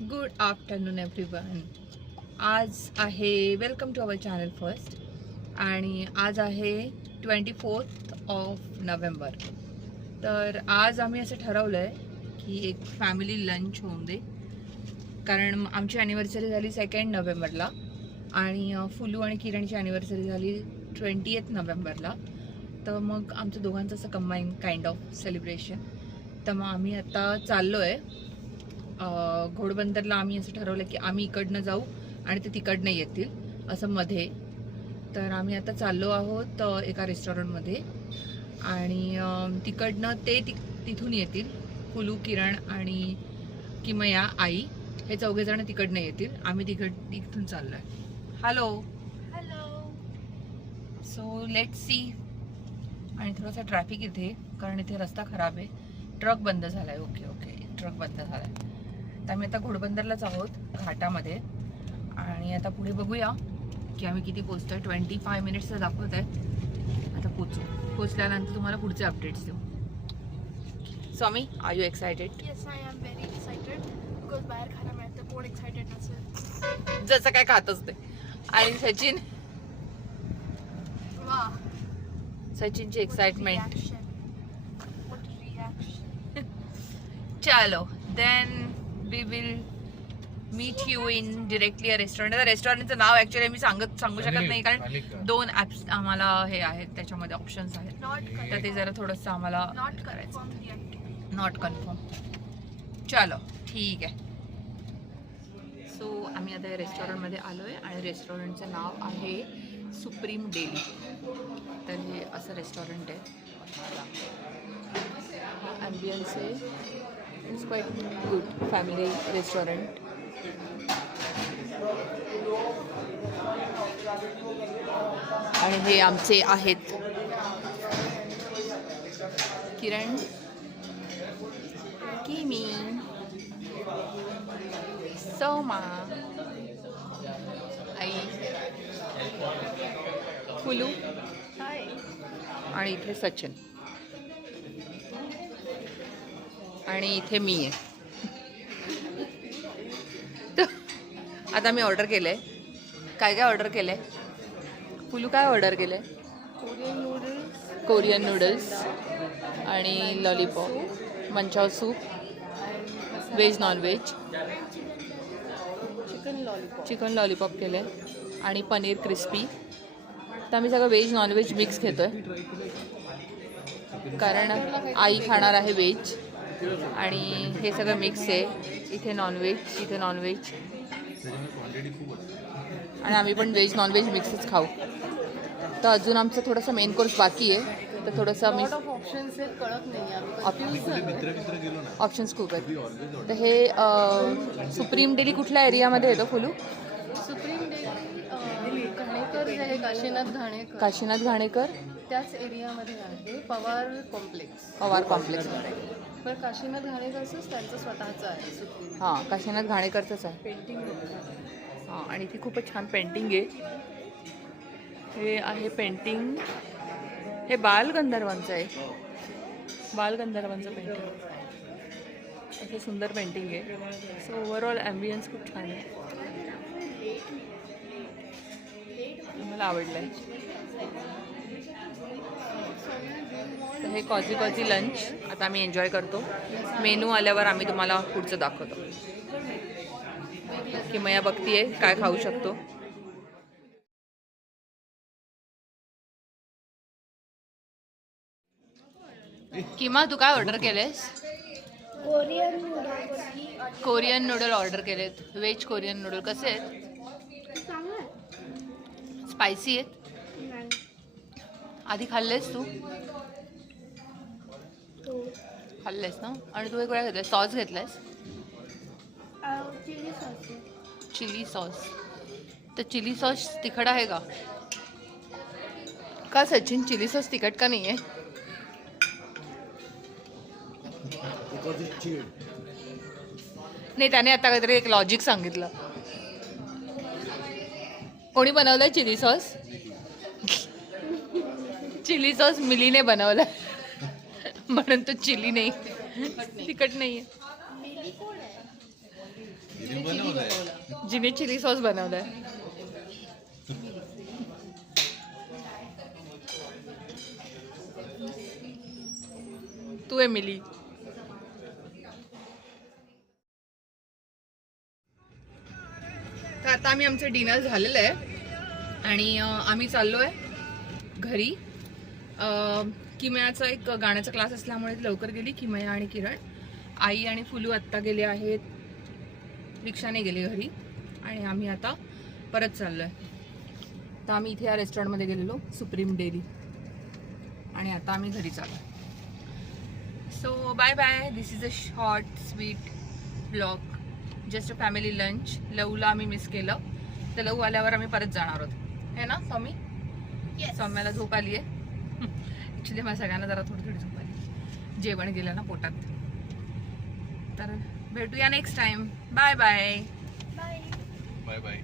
Good afternoon everyone. आज आहे welcome to our channel first आणि आज आहे 24 ऑफ नोव्हेंबर. तर आज आम्ही असं ठरवलं आहे की एक फॅमिली लंच होऊन दे, कारण आमची ॲनिव्हर्सरी झाली 2 नोव्हेंबरला आणि फुलू आणि किरणची ॲनिव्हर्सरी झाली 20 नोव्हेंबरला. तर मग आमचं दोघांचं असं कंबाईन काइंड ऑफ सेलिब्रेशन. तर मग आम्ही आता चाललो आहे घोडबंदरला. आम्ही असं ठरवलं की आम्ही इकडनं जाऊ आणि ते तिकडनं येतील असं मध्ये. तर आम्ही आता चाललो आहोत एका रेस्टॉरंटमध्ये आणि तिकडनं ते तिथून येतील. फुलू, किरण आणि किमया आई हे चौघेजण तिकडनं येतील. आम्ही तिथून चाललो आहे. Hello hello. So let see. आणि थोडासा ट्रॅफिक इथे, कारण इथे रस्ता खराब आहे. ट्रक बंद झाला आहे. ओके ओके, ट्रक बंद झाला आहे. तर आम्ही आता घोडबंदरलाच आहोत घाटामध्ये आणि आता पुढे बघूया की आम्ही किती पोचतोय. 25 मिनिट्सचं दाखवत आहे. आता पोचल्यानंतर तुम्हाला पुढचे अपडेट्स देऊ. Swami, are you excited? Yes, I am very excited because बाहेर खायला मिळतं. कोण एक्सायटेड असेल? जसं काय खात असते. आणि सचिनची एक्साइटमेंट. चलो then we will meet you in directly a restaurant. रेस्टॉरंटचं नाव ऍक्च्युअली मी सांगू शकत नाही, कारण 2 ॲप्स आम्हाला हे आहेत, त्याच्यामध्ये ऑप्शन्स आहेत. तर ते जरा थोडंसं आम्हाला करायचं. Not confirm. चलो ठीक आहे. सो आम्ही आता या रेस्टॉरंटमध्ये आलो आहे आणि रेस्टॉरंटचं नाव आहे सुप्रीम डेली. तर हे असं रेस्टॉरंट आहे. ॲम्बियन्स आहे. It's quite good family restaurant. आणि हे आमचे आहेत किरण, किमी, सोमा, आई, फुलू आणि इथे सचिन आणि इथे मी आहे. तर आता मी ऑर्डर केलं आहे. काय ऑर्डर केलं आहे? फुलू काय ऑर्डर केलं आहे? कोरियन नूडल्स आणि lollipop, manchow soup, veg non-veg, chicken lollipop केलं आहे आणि पनीर क्रिस्पी. तर आम्ही सगळं व्हेज नॉनव्हेज मिक्स घेतो आहे, कारण आई खाणार आहे व्हेज आणि हे सगळं मिक्स आहे. इथे नॉनव्हेज, इथे नॉनव्हेज आणि आम्ही पण व्हेज नॉनव्हेज मिक्सच खाऊ. तर अजून आमचं थोडंसं मेन कोर्स बाकी आहे. तर थोडंसं आम्ही ऑप्शन्स खूप आहेत. तर हे सुप्रीम डेली कुठल्या एरियामध्ये येतं फुलू? सुप्रीम डेली घाणेकर जे आहे, काशीनाथ घाणेकर त्याच एरियामध्ये आहे. पवार कॉम्प्लेक्समध्ये. पण काशीनाथ घाणेकरचंच त्यांचं स्वतःचं आहे सुप्रीम. हां, काशीनाथ घाणेकरचंच आहे. पेंटिंग. हां, आणि इथे खूपच छान पेंटिंग आहे. हे आहे पेंटिंग, हे बालगंधर्वांचं आहे. बालगंधर्वांचं पेंटिंग. असे सुंदर पेंटिंग आहे. सो ओव्हरऑल ॲम्बियन्स खूप छान आहे. मला आवडलं आहे. तर हे कॉझी लंच आता आम्ही एन्जॉय करतो. मेनू आल्यावर आम्ही तुम्हाला पुढचं दाखवतो. किमया बघतीये काय खाऊ शकतो. किमा, तू काय ऑर्डर केलेस? कोरियन नूडल ऑर्डर केलेत. व्हेज कोरियन नूडल कसे आहेत? स्पायसी आहेत? आधी खाल्लेस तू? खाल्लेस ना. आणि तू हे काय घेतलंस? सॉस घेतलायस? Chilli sauce. तर चिली सॉस तिखट आहे का सचिन? चिली सॉस तिखट का नाही आहे? नाही, त्याने आता काहीतरी एक लॉजिक सांगितलं. कोणी बनवलंय चिली सॉस? चिली सॉस मिलीने बनवलाय म्हणून तो चिली नाही, तिखट नाही आहे. जिने चिली सॉस बनवलाय. तू एमिली. तर आता आम्ही आमचं डिनर झालेलं आहे आणि आम्ही चाललोय घरी. किमयाचा एक गाण्याचा क्लास असल्यामुळे ती लवकर गेली. किमया आणि किरण. आई आणि फुलू आत्ता गेले आहेत, रिक्षाने गेले घरी आणि आम्ही आता परत चाललोय. तर आम्ही इथे या रेस्टॉरंटमध्ये गेलेलो, सुप्रीम डेली, आणि आता आम्ही घरी चाललो. So bye bye. This is a short sweet blog, just a family lunch. लवला आम्ही मिस केलं, तर लव आल्यावर आम्ही परत जाणार आहोत, है ना सौमी? सौम्याला झोप आली आहे. ॲक्च्युली मला सगळ्यांना जरा थोडी थोडी झोप आली, जेवण गेलं ना पोटात. तर भेटूया next time. Bye bye. Bye. Bye bye.